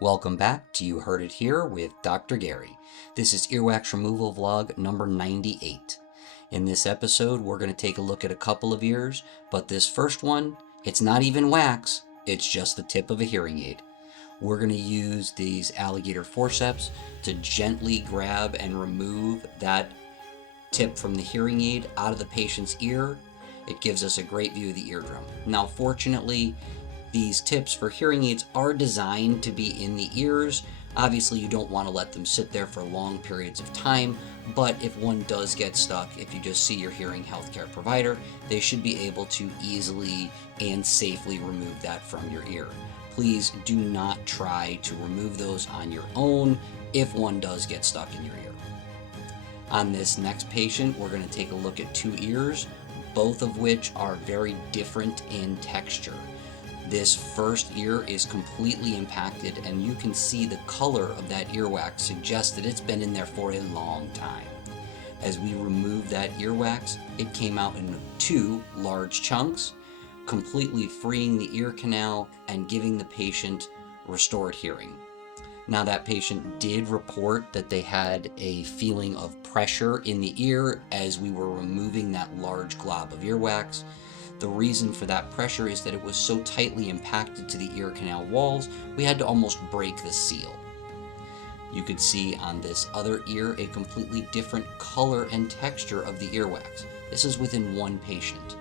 Welcome back to You Heard It Here with Dr. Gary. This is earwax removal vlog number 98. In this episode, we're going to take a look at a couple of ears, but this first one, it's not even wax, it's just the tip of a hearing aid. We're going to use these alligator forceps to gently grab and remove that tip from the hearing aid out of the patient's ear. It gives us a great view of the eardrum. Now, fortunately, these tips for hearing aids are designed to be in the ears. Obviously, you don't want to let them sit there for long periods of time, but if one does get stuck, if you just see your hearing healthcare provider, they should be able to easily and safely remove that from your ear. Please do not try to remove those on your own if one does get stuck in your ear. On this next patient, we're going to take a look at two ears, both of which are very different in texture. This first ear is completely impacted, and you can see the color of that earwax suggests that it's been in there for a long time. As we remove that earwax, it came out in two large chunks, completely freeing the ear canal and giving the patient restored hearing. Now, that patient did report that they had a feeling of pressure in the ear as we were removing that large glob of earwax. The reason for that pressure is that it was so tightly impacted to the ear canal walls, we had to almost break the seal. You could see on this other ear a completely different color and texture of the earwax. This is within one patient.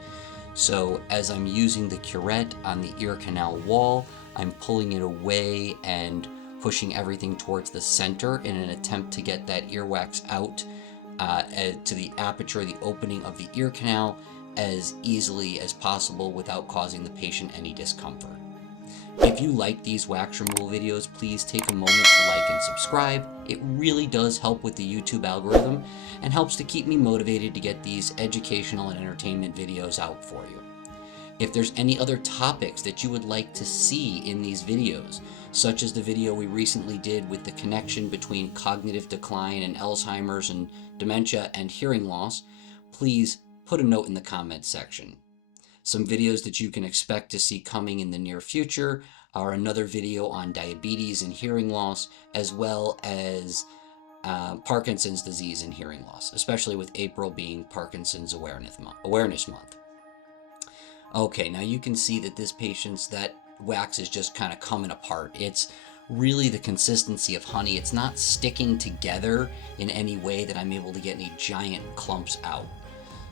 So as I'm using the curette on the ear canal wall, I'm pulling it away and pushing everything towards the center in an attempt to get that earwax out to the aperture, the opening of the ear canal, as easily as possible without causing the patient any discomfort. If you like these wax removal videos, please take a moment to like and subscribe. It really does help with the YouTube algorithm and helps to keep me motivated to get these educational and entertainment videos out for you. If there's any other topics that you would like to see in these videos, such as the video we recently did with the connection between cognitive decline and Alzheimer's and dementia and hearing loss, please put a note in the comments section. Some videos that you can expect to see coming in the near future are another video on diabetes and hearing loss, as well as Parkinson's disease and hearing loss, especially with April being Parkinson's Awareness Month. Okay, now you can see that this patient's, that wax is just kind of coming apart. It's really the consistency of honey. It's not sticking together in any way that I'm able to get any giant clumps out.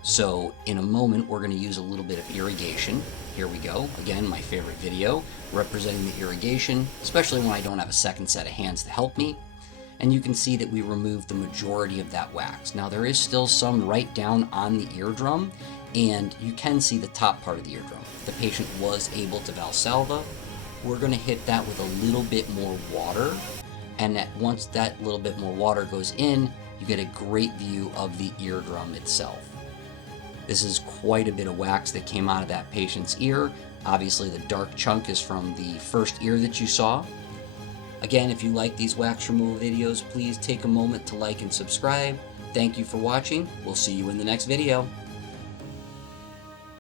So in a moment, we're going to use a little bit of irrigation. Here we go. Again, my favorite video, representing the irrigation, especially when I don't have a second set of hands to help me. And you can see that we removed the majority of that wax. Now, there is still some right down on the eardrum, and you can see the top part of the eardrum. The patient was able to Valsalva. We're going to hit that with a little bit more water, and that once that little bit more water goes in, you get a great view of the eardrum itself. This is quite a bit of wax that came out of that patient's ear. Obviously, the dark chunk is from the first ear that you saw. Again, if you like these wax removal videos, please take a moment to like and subscribe. Thank you for watching. We'll see you in the next video.